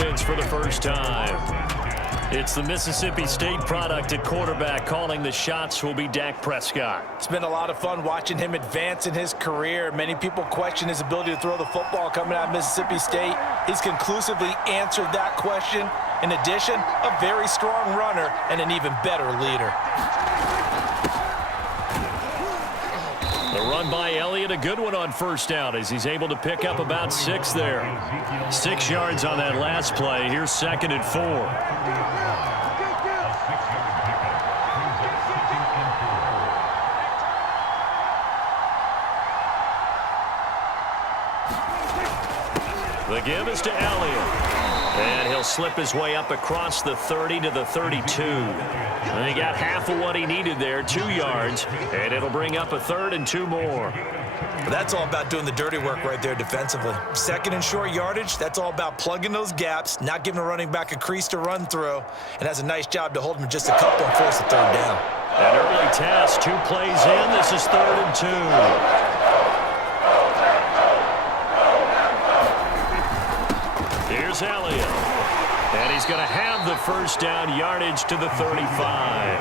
offense for the first time. It's the Mississippi State product at quarterback. Calling the shots will be Dak Prescott. It's been a lot of fun watching him advance in his career. Many people question his ability to throw the football coming out of Mississippi State. He's conclusively answered that question. In addition, a very strong runner and an even better leader. The run by Elliott, a good one on first down as he's able to pick up about 6 there. 6 yards on that last play. Here's 2nd and 4. The give is to Elliott. And he'll slip his way up across the 30 to the 32. And he got half of what he needed there, 2 yards. And it'll bring up a 3rd and 2 more. That's all about doing the dirty work right there defensively. 2nd and short yardage, that's all about plugging those gaps, not giving a running back a crease to run through. And that's a nice job to hold him just a couple and force the 3rd down. An early test, 2 plays in. This is 3rd and 2. Here's Elliott. And he's going to have the first down, yardage to the 35.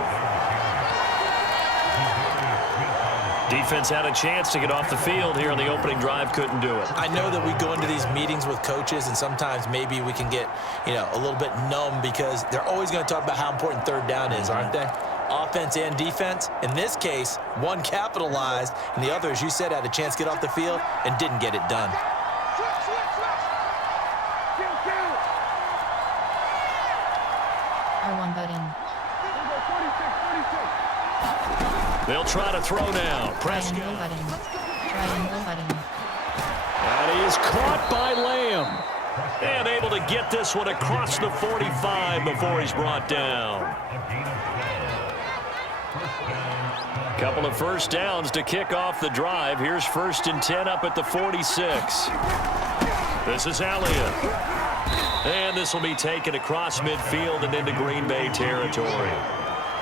Defense had a chance to get off the field here on the opening drive, couldn't do it. I know that we go into these meetings with coaches, and sometimes maybe we can get, a little bit numb because they're always going to talk about how important 3rd down is, aren't they? Offense and defense. In this case, one capitalized, and the other, as you said, had a chance to get off the field and didn't get it done. R1 button. They'll try to throw now. Prescott. And he is caught by Lamb. And able to get this one across the 45 before he's brought down. Couple of first downs to kick off the drive. Here's 1st and 10 up at the 46. This is Elliott. And this will be taken across midfield and into Green Bay territory.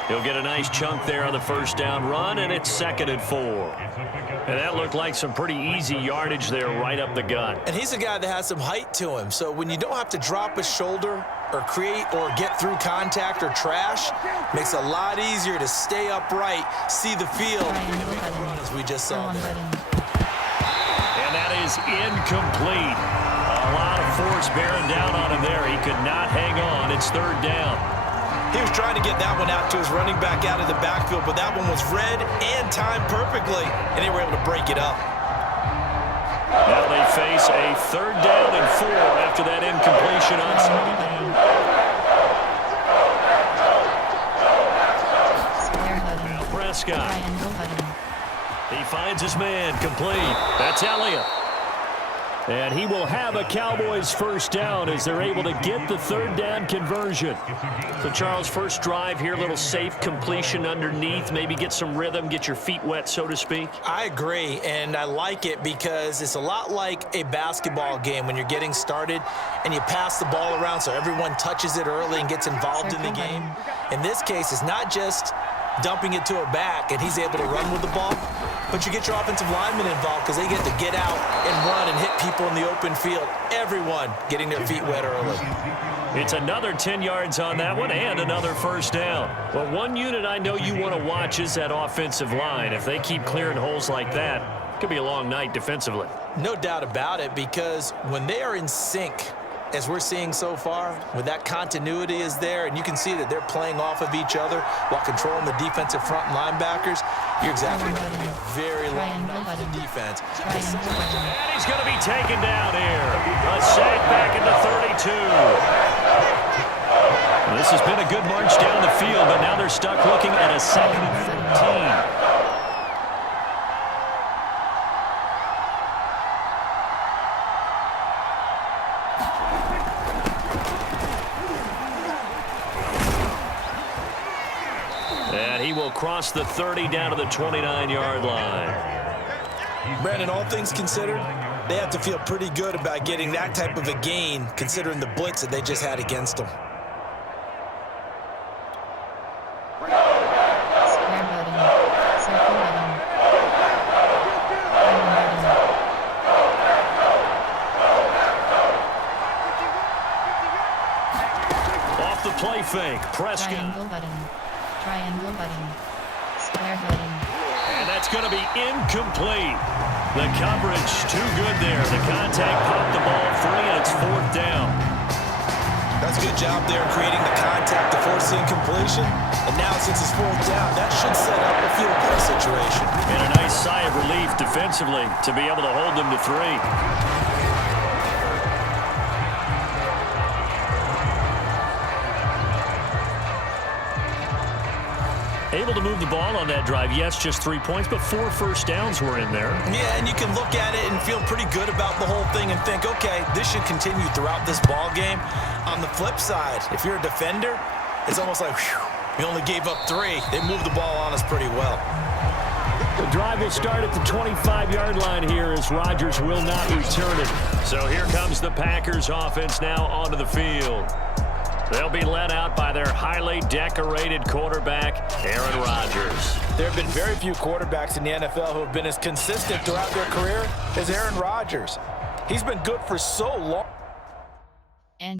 He'll get a nice chunk there on the first down run, and it's 2nd and 4. And that looked like some pretty easy yardage there right up the gut. And he's a guy that has some height to him. So when you don't have to drop a shoulder or create or get through contact or trash, makes it a lot easier to stay upright, see the field, and make a run as we just saw there. And that is incomplete. A lot of force bearing down on him there. He could not hang on. It's 3rd down. He was trying to get that one out to his running back out of the backfield, but that one was read and timed perfectly, and they were able to break it up. Now they face a 3rd down and 4 after that incompletion on second down. Now Prescott. He finds his man complete. That's Elliott. And he will have a Cowboys first down as they're able to get the 3rd down conversion. So, Charles, first drive here, little safe completion underneath, maybe get some rhythm, get your feet wet, so to speak. I agree, and I like it because it's a lot like a basketball game when you're getting started and you pass the ball around so everyone touches it early and gets involved in the game. In this case, it's not just dumping it to a back and he's able to run with the ball, but you get your offensive linemen involved because they get to get out and run and hit people in the open field. Everyone getting their feet wet early. It's another 10 yards on that one and another first down. Well, one unit I know you want to watch is that offensive line. If they keep clearing holes like that, it could be a long night defensively. No doubt about it, because when they are in sync, as we're seeing so far, when that continuity is there and you can see that they're playing off of each other while controlling the defensive front and linebackers, you're exactly right. Very long night for the defense. And he's going to be taken down here. A sack back into 32. This has been a good march down the field, but now they're stuck looking at a 2nd and 13. Across the 30 down to the 29-yard line. Brandon, all things considered, they have to feel pretty good about getting that type of a gain considering the blitz that they just had against them. play fake. Prescott. Triangle button. Triangle button. Square button. And that's going to be incomplete. The coverage too good there. The contact popped the ball free, and it's 4th down. That's a good job there creating the contact to force the incompletion. And now since it's 4th down, that should set up a field goal situation. And a nice sigh of relief defensively to be able to hold them to 3. Able to move the ball on that drive. Yes, just 3 points, but 4 first downs were in there. Yeah, and you can look at it and feel pretty good about the whole thing and think, okay, this should continue throughout this ball game. On the flip side, if you're a defender, it's almost like, whew, we only gave up 3. They moved the ball on us pretty well. The drive will start at the 25-yard line here as Rodgers will not return it. So here comes the Packers offense now onto the field. They'll be led out by their highly decorated quarterback, Aaron Rodgers. There have been very few quarterbacks in the NFL who have been as consistent throughout their career as Aaron Rodgers. He's been good for so long. And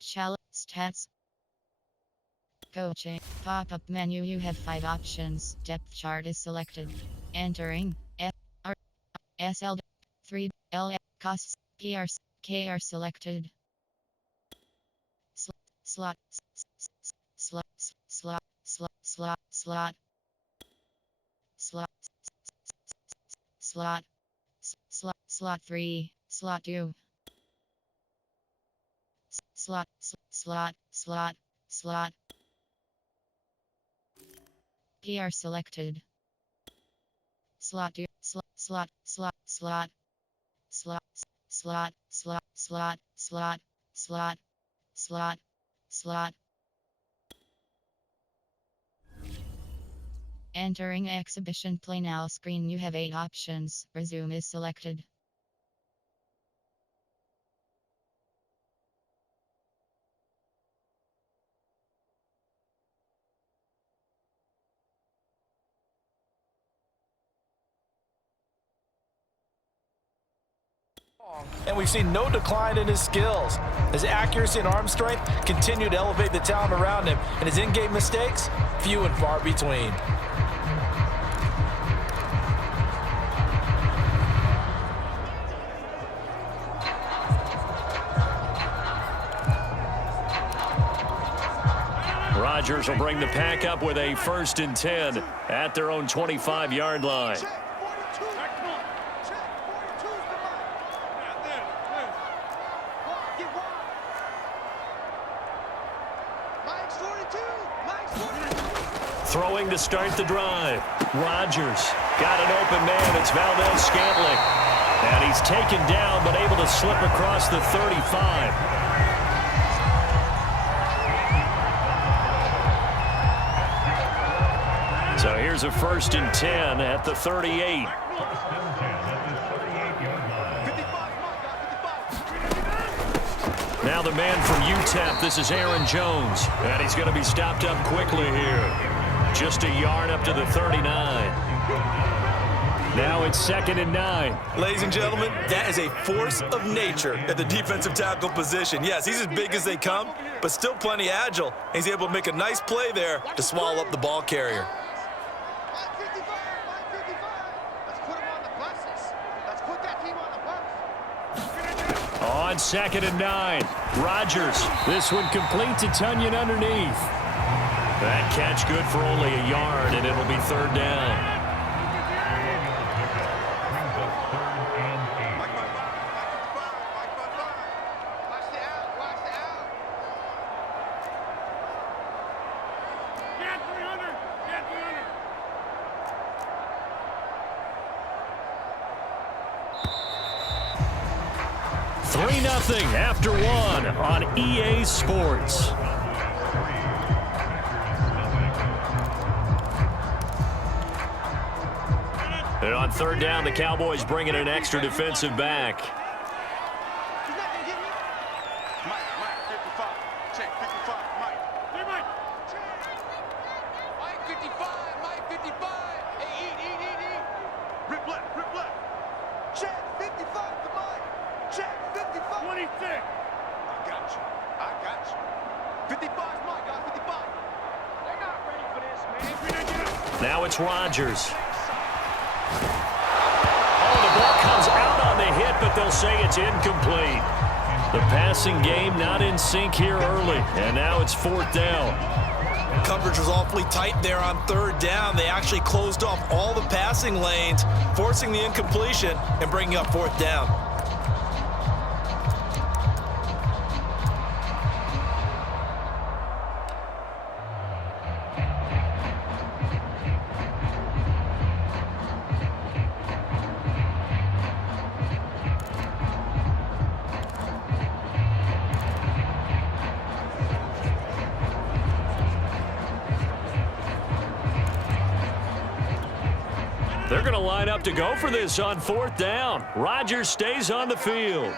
challenge stats. Coaching. Pop-up menu. You have 5 options. Depth chart is selected. Entering F R S L 3 L costs P R K are selected. Slot slot slot slot slot slot slot slot slot 3 slot 2 slot slot slot slot PR selected. Slot 2 slot slot slot slot slot slot slot slot slot slot slot slot. Entering exhibition play now screen. You have 8 options. Resume is selected. And we've seen no decline in his skills. His accuracy and arm strength continue to elevate the talent around him, and his in-game mistakes, few and far between. Rodgers will bring the pack up with a 1st and 10 at their own 25-yard line. Throwing to start the drive. Rodgers got an open man. It's Valdez-Scantling. And he's taken down but able to slip across the 35. So here's a 1st and 10 at the 38. Now the man from UTEP, this is Aaron Jones. And he's going to be stopped up quickly here. Just a yard up to the 39. Now it's 2nd and 9. Ladies and gentlemen, that is a force of nature at the defensive tackle position. Yes, he's as big as they come, but still plenty agile. He's able to make a nice play there to swallow up the ball carrier. On 2nd and 9, Rodgers. This one complete to Tunyon underneath. That catch good for only a yard, and it'll be 3rd down. Nothing after 1 on EA Sports. And on 3rd down, the Cowboys bring in an extra defensive back. I got you. 55 Mike. Now it's Rodgers. Oh, the ball comes out on the hit, but they'll say it's incomplete. The passing game not in sync here early, and now it's 4th down. Coverage was awfully tight there on 3rd down. They actually closed off all the passing lanes, forcing the incompletion and bringing up 4th down. They're going to line up to go for this on 4th down. Rodgers stays on the field.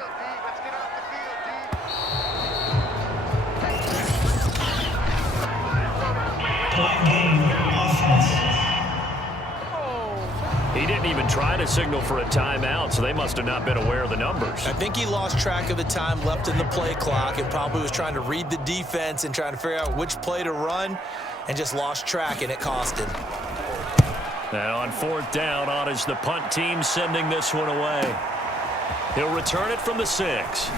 He didn't even try to signal for a timeout, so they must have not been aware of the numbers. I think he lost track of the time left in the play clock and probably was trying to read the defense and trying to figure out which play to run and just lost track, and it cost him. Now on 4th down, on is the punt team sending this one away. He'll return it from the 6.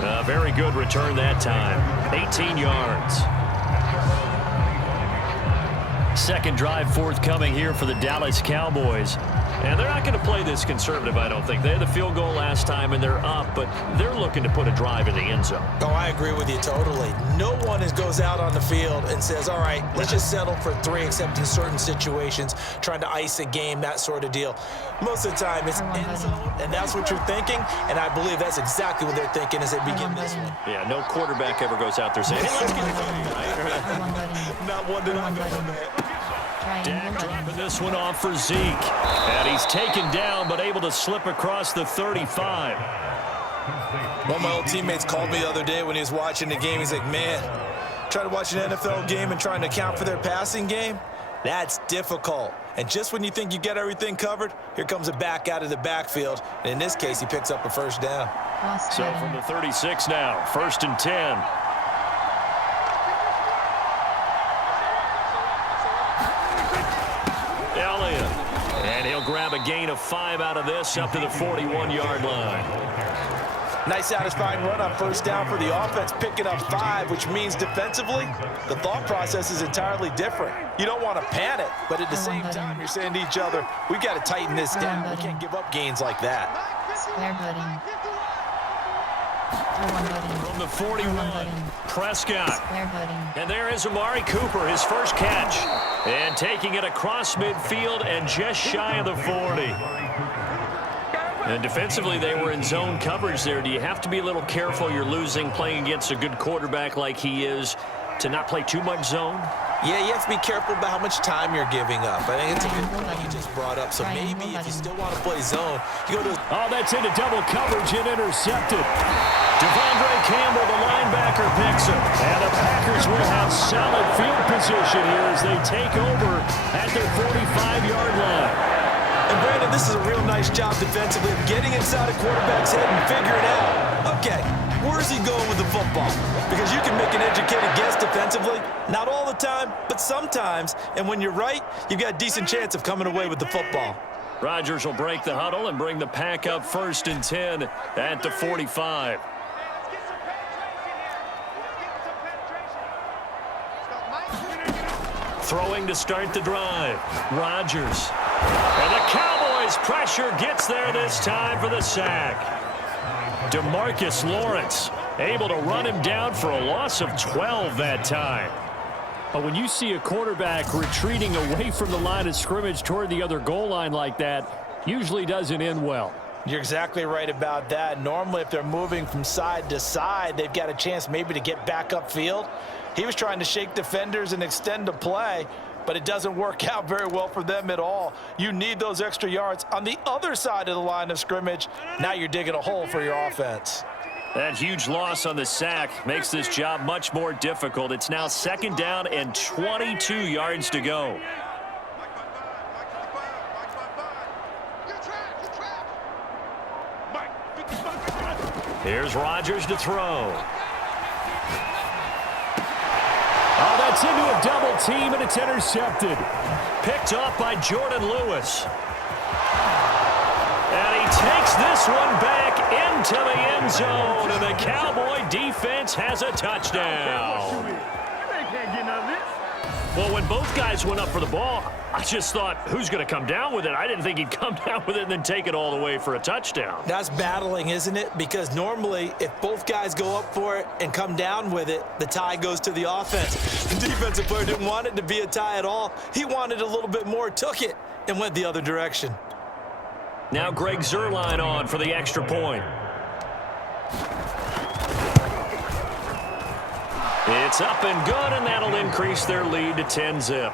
A very good return that time. 18 yards. Second drive forthcoming here for the Dallas Cowboys. And they're not going to play this conservative, I don't think. They had the field goal last time, and they're up, but they're looking to put a drive in the end zone. Oh, I agree with you totally. No one goes out on the field and says, all right, let's just settle for 3, except in certain situations, trying to ice a game, that sort of deal. Most of the time, it's end zone, and that's what you're thinking, and I believe that's exactly what they're thinking as they begin this one. Yeah, no quarterback ever goes out there saying, hey, let's get it done. Not one that I'm going. Dak dropping this one off for Zeke. And he's taken down, but able to slip across the 35. One of my old teammates called me the other day when he was watching the game. He's like, man, trying to watch an NFL game and trying to account for their passing game, that's difficult. And just when you think you get everything covered, here comes a back out of the backfield. And in this case, he picks up a 1st down. So from the 36 now, 1st and 10. And he'll grab a gain of 5 out of this up to the 41-yard line. Nice satisfying run on 1st down for the offense, picking up 5, which means defensively, the thought process is entirely different. You don't want to panic, but at the same time, you're saying to each other, we've got to tighten this down. We can't give up gains like that. Square button. From the 41, Prescott. Square button. And there is Amari Cooper, his first catch. And taking it across midfield and just shy of the 40. And defensively, they were in zone coverage there. Do you have to be a little careful? You're losing, playing against a good quarterback like he is, to not play too much zone? Yeah, you have to be careful about how much time you're giving up. I think it's a good point you just brought up. So maybe if you still want to play zone, you go to... Oh, that's into double coverage and intercepted. Devondre Campbell, the linebacker, picks him. And the Packers will have solid field position here as they take over at their 45-yard line. And Brandon, this is a real nice job defensively of getting inside a quarterback's head and figuring out, okay, where's he going with the football? Because you can make an educated guess defensively, not all the time, but sometimes. And when you're right, you've got a decent chance of coming away with the football. Rodgers will break the huddle and bring the Pack up 1st and 10 at the 45. Throwing to start the drive. Rodgers. And the Cowboys' pressure gets there this time for the sack. DeMarcus Lawrence able to run him down for a loss of 12 that time. But when you see a quarterback retreating away from the line of scrimmage toward the other goal line like that, usually doesn't end well. You're exactly right about that. Normally, if they're moving from side to side, they've got a chance maybe to get back upfield. He was trying to shake defenders and extend the play, but it doesn't work out very well for them at all. You need those extra yards on the other side of the line of scrimmage. Now you're digging a hole for your offense. That huge loss on the sack makes this job much more difficult. It's now 2nd down and 22 yards to go. Here's Rodgers to throw. Oh, that's into a double team, and it's intercepted. Picked off by Jordan Lewis. And he takes this one back into the end zone, and the Cowboy defense has a touchdown. Well, when both guys went up for the ball, I just thought, who's going to come down with it? I didn't think he'd come down with it and then take it all the way for a touchdown. That's battling, isn't it? Because normally, if both guys go up for it and come down with it, the tie goes to the offense. The defensive player didn't want it to be a tie at all. He wanted a little bit more, took it, and went the other direction. Now Greg Zuerlein on for the extra point. It's up and good, and that'll increase their lead to 10-zip.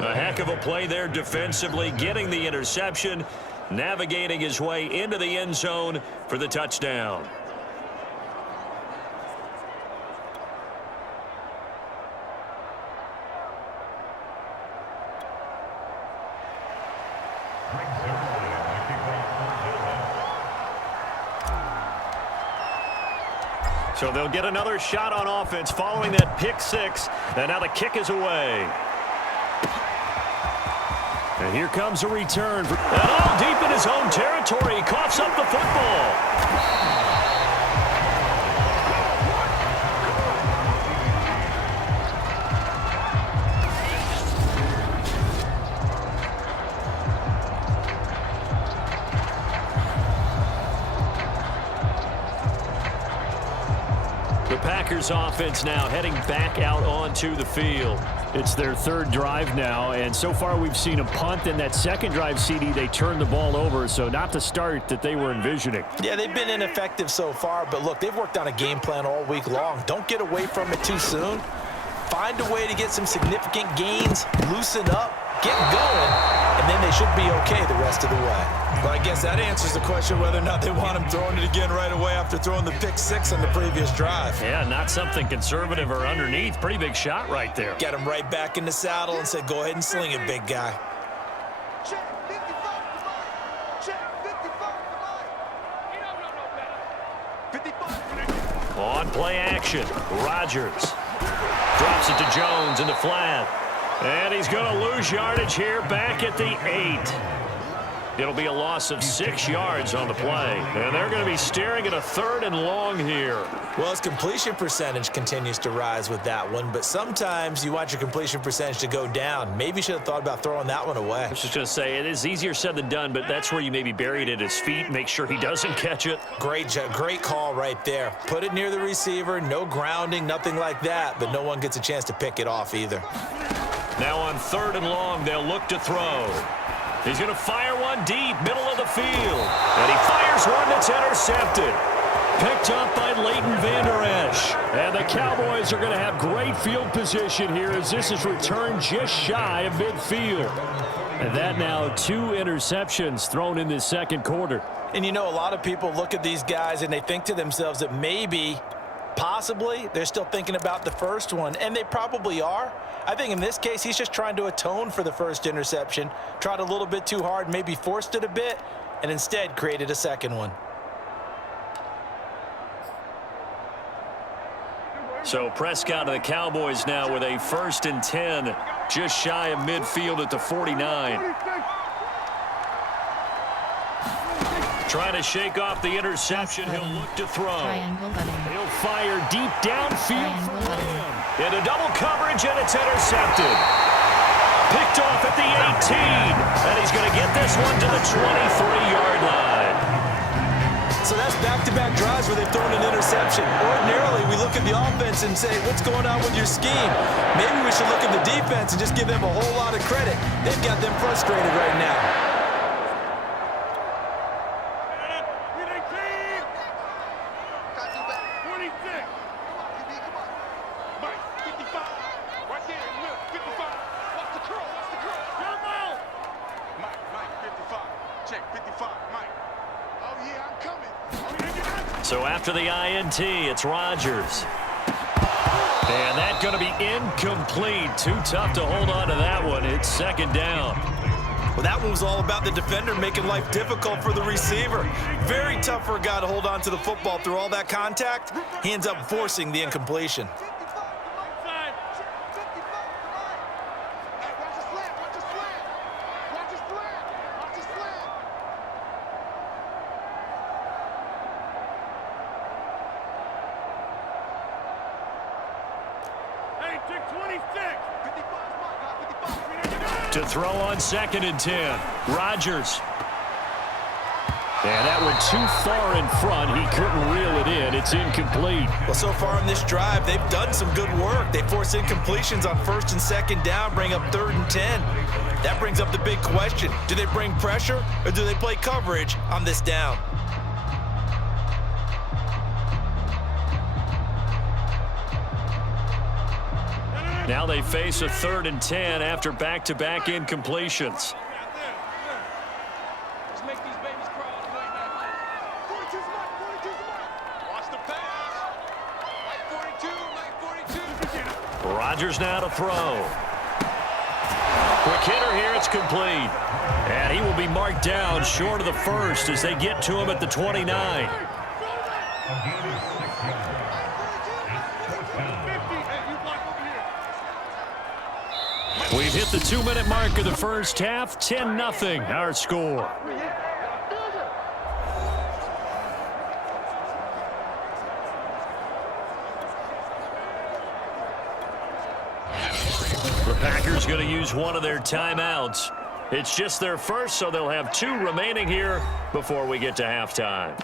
A heck of a play there defensively, getting the interception, navigating his way into the end zone for the touchdown. So they'll get another shot on offense following that pick six. And now the kick is away. And here comes a return. And all deep in his own territory. He coughs up the football. Packers offense now heading back out onto the field. It's their third drive now, and so far we've seen a punt. In that second drive, CD, they turned the ball over, so not the start that they were envisioning. Yeah, they've been ineffective so far, but look, they've worked on a game plan all week long. Don't get away from it too soon. Find a way to get some significant gains, loosen up, get going, and then they should be okay the rest of the way. Well, I guess that answers the question whether or not they want him throwing it again right away after throwing the pick six on the previous drive. Yeah, not something conservative or underneath. Pretty big shot right there. Get him right back in the saddle and said, go ahead and sling it, big guy. Check 55 to Mike. Check 55 to Mike. You don't know no better. 55. On play action, Rodgers drops it to Jones in the flat. And he's going to lose yardage here back at the 8. It'll be a loss of 6 yards on the play. And they're going to be staring at a 3rd and long here. Well, his completion percentage continues to rise with that one, but sometimes you want your completion percentage to go down. Maybe you should have thought about throwing that one away. I was just going to say, it is easier said than done, but that's where you maybe bury it at his feet, make sure he doesn't catch it. Great call right there. Put it near the receiver, no grounding, nothing like that, but no one gets a chance to pick it off either. Now on 3rd and long, they'll look to throw. He's going to fire one deep, middle of the field. And he fires one that's intercepted. Picked up by Leighton Vander Esch. And the Cowboys are going to have great field position here as this is returned just shy of midfield. And that now 2 interceptions thrown in this second quarter. And you know, a lot of people look at these guys and they think to themselves that maybe, possibly, they're still thinking about the first one. And they probably are. I think in this case, he's just trying to atone for the first interception. Tried a little bit too hard, maybe forced it a bit, and instead created a second one. So Prescott of the Cowboys now with a 1st and 10, just shy of midfield at the 49. Trying to shake off the interception. He'll look to throw. He'll fire deep downfield for Lamb. Into double coverage, and it's intercepted. Picked off at the 18. And he's going to get this one to the 23-yard line. So that's back-to-back drives where they've thrown an interception. Ordinarily, we look at the offense and say, what's going on with your scheme? Maybe we should look at the defense and just give them a whole lot of credit. They've got them frustrated right now. So after the INT, it's Rodgers. And that's going to be incomplete. Too tough to hold on to that one. It's 2nd down. Well, that one was all about the defender making life difficult for the receiver. Very tough for a guy to hold on to the football through all that contact. He ends up forcing the incompletion. To throw on 2nd and 10. Rodgers. And that went too far in front. He couldn't reel it in. It's incomplete. Well, so far in this drive, they've done some good work. They force incompletions on 1st and 2nd down, bring up 3rd and 10. That brings up the big question. Do they bring pressure or do they play coverage on this down? Now they face a 3rd and 10 after back-to-back incompletions. Rodgers now to throw. Quick hitter here, it's complete. And he will be marked down short of the first as they get to him at the 29. We've hit the 2-minute mark of the first half. 10-0 our score. The Packers going to use one of their timeouts. It's just their first, so they'll have 2 remaining here before we get to halftime.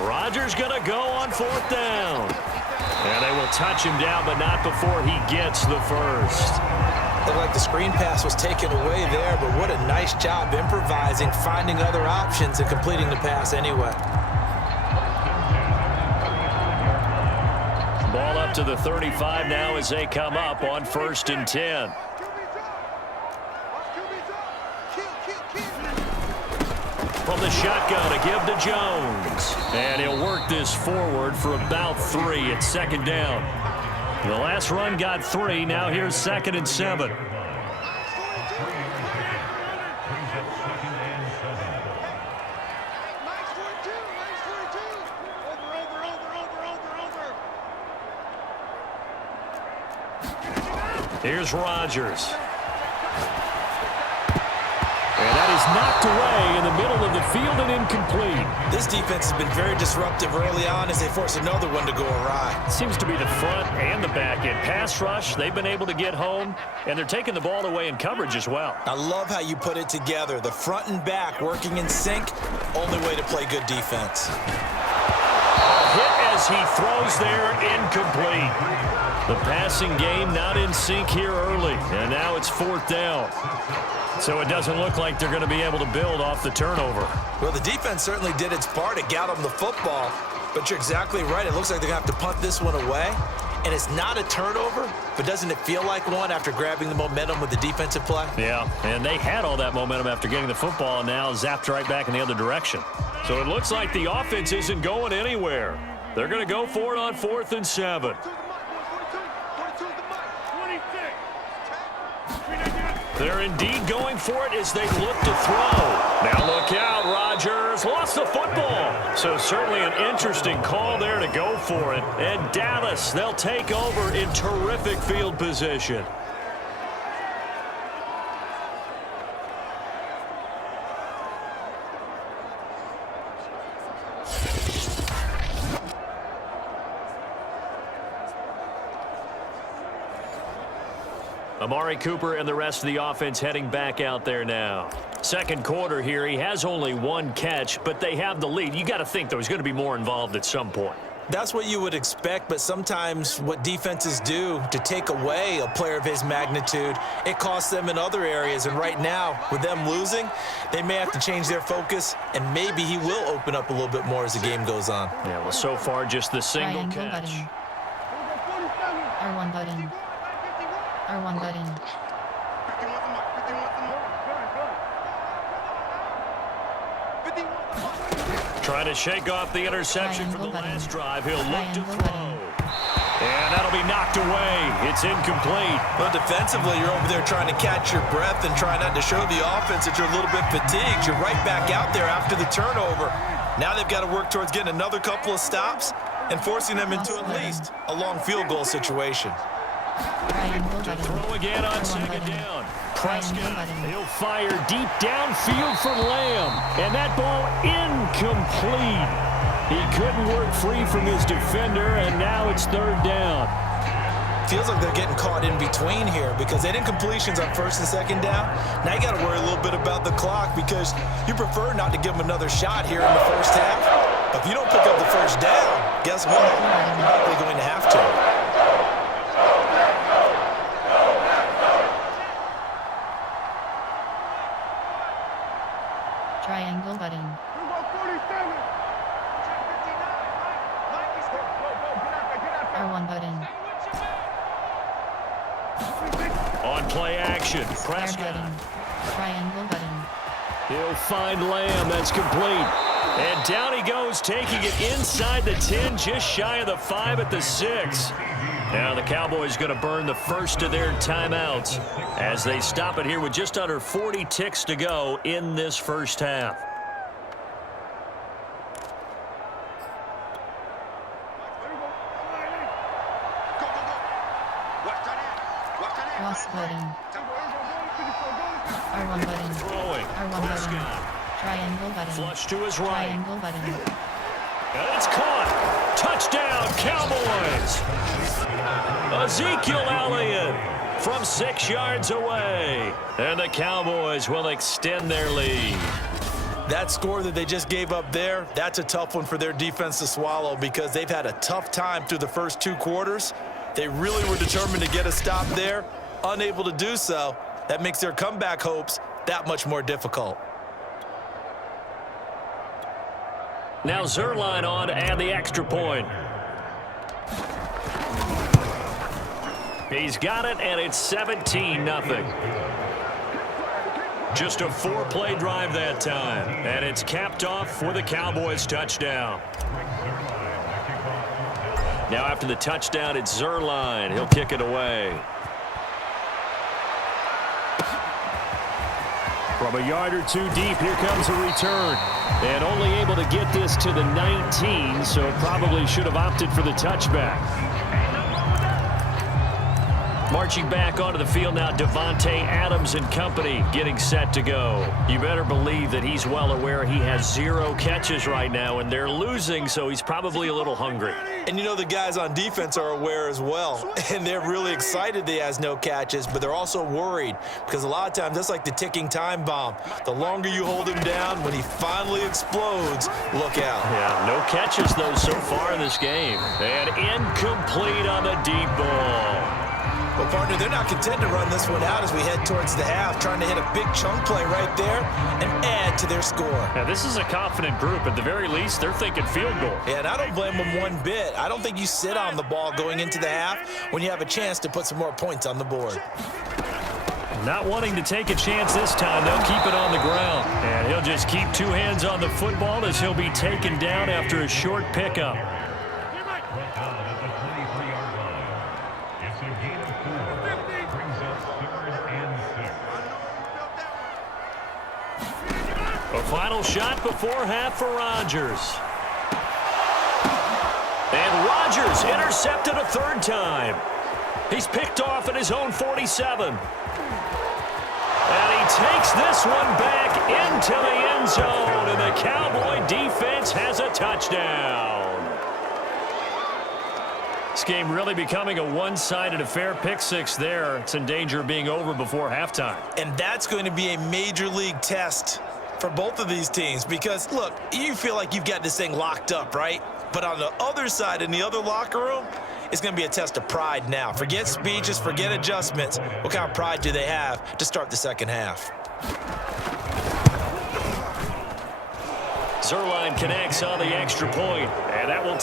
Rodgers going to go on 4th down. And they will touch him down, but not before he gets the first. Looked like the screen pass was taken away there, but what a nice job improvising, finding other options, and completing the pass anyway. Ball up to the 35 now as they come up on 1st and 10. From the shotgun, a give to Jones. And he'll work this forward for about 3 at 2nd down. The last run got 3. Now here's 2nd and 7. Here's Rodgers. And that is knocked away in the middle of the field and incomplete. This defense has been very disruptive early on as they force another one to go awry. Seems to be the front and the back end. Pass rush, they've been able to get home, and they're taking the ball away in coverage as well. I love how you put it together. The front and back working in sync, only way to play good defense. Hit as he throws there, incomplete. The passing game not in sync here early, and now it's 4th down. So it doesn't look like they're going to be able to build off the turnover. Well, the defense certainly did its part to get them the football, but you're exactly right. It looks like they're going to have to punt this one away, and it's not a turnover, but doesn't it feel like one after grabbing the momentum with the defensive play? Yeah, and they had all that momentum after getting the football, and now zapped right back in the other direction. So it looks like the offense isn't going anywhere. They're going to go for it on 4th and 7. They're indeed going for it as they look to throw. Now look out, Rodgers lost the football. So certainly an interesting call there to go for it. And Dallas, they'll take over in terrific field position. Amari Cooper and the rest of the offense heading back out there now. Second quarter here, he has only 1 catch, but they have the lead. You got to think, though, he's going to be more involved at some point. That's what you would expect, but sometimes what defenses do to take away a player of his magnitude, it costs them in other areas. And right now, with them losing, they may have to change their focus, and maybe he will open up a little bit more as the game goes on. Yeah, well, so far, just the single catch. Button. R1 button. R1 button. Trying to shake off the interception from the last drive. He'll look to throw. And that'll be knocked away. It's incomplete. Well, defensively, you're over there trying to catch your breath and try not to show the offense that you're a little bit fatigued. You're right back out there after the turnover. Now they've got to work towards getting another couple of stops and forcing them into at least a long field goal situation. To throw again on second down. Prescott. He'll fire deep downfield for Lamb. And that ball incomplete. He couldn't work free from his defender, and now it's third down. Feels like they're getting caught in between here because they didn't completions on first and second down. Now you got to worry a little bit about the clock because you prefer not to give them another shot here in the first half. But if you don't pick up the first down, guess what? You're probably going to have to. Triangle button. R1 button. On play action. Prescott. Button. Triangle button. He'll find Lamb. That's complete. And down he goes, taking it inside the 10, just shy of the 5 at the 6. Now the Cowboys going to burn the first of their timeouts as they stop it here with just under 40 ticks to go in this first half. Cross button. R1 button. Throwing. R1 button. Triangle button. Flush to his right. Triangle button. And it's caught. Touchdown, Cowboys. Ezekiel Elliott from 6 yards away. And the Cowboys will extend their lead. That score that they just gave up there, that's a tough one for their defense to swallow because they've had a tough time through the first 2 quarters. They really were determined to get a stop there. Unable to do so, that makes their comeback hopes that much more difficult. Now Zerline on to add the extra point. He's got it, and it's 17-0. Just a 4-play drive that time, and it's capped off with a Cowboys touchdown. Now after the touchdown, it's Zerline. He'll kick it away. From a yard or 2 deep, here comes a return. And only able to get this to the 19, so probably should have opted for the touchback. Marching back onto the field now, Devontae Adams and company getting set to go. You better believe that he's well aware he has 0 catches right now, and they're losing, so he's probably a little hungry. And you know the guys on defense are aware as well, and they're really excited that he has no catches, but they're also worried because a lot of times that's like the ticking time bomb. The longer you hold him down, when he finally explodes, look out. Yeah, no catches, though, so far in this game. And incomplete on the deep ball. Well, partner, they're not content to run this one out as we head towards the half, trying to hit a big chunk play right there and add to their score. Now, this is a confident group. At the very least, they're thinking field goal. Yeah, and I don't blame them one bit. I don't think you sit on the ball going into the half when you have a chance to put some more points on the board. Not wanting to take a chance this time, they'll keep it on the ground. And he'll just keep 2 hands on the football as he'll be taken down after a short pickup. A final shot before half for Rodgers. And Rodgers intercepted a 3rd time. He's picked off at his own 47. And he takes this one back into the end zone, and the Cowboy defense has a touchdown. This game really becoming a one-sided affair. Pick 6 there. It's in danger of being over before halftime. And that's going to be a major league test for both of these teams because, look, you feel like you've got this thing locked up, right? But on the other side, in the other locker room, it's going to be a test of pride now. Forget speeches, forget adjustments. What kind of pride do they have to start the second half? Zerline connects on the extra point, and that will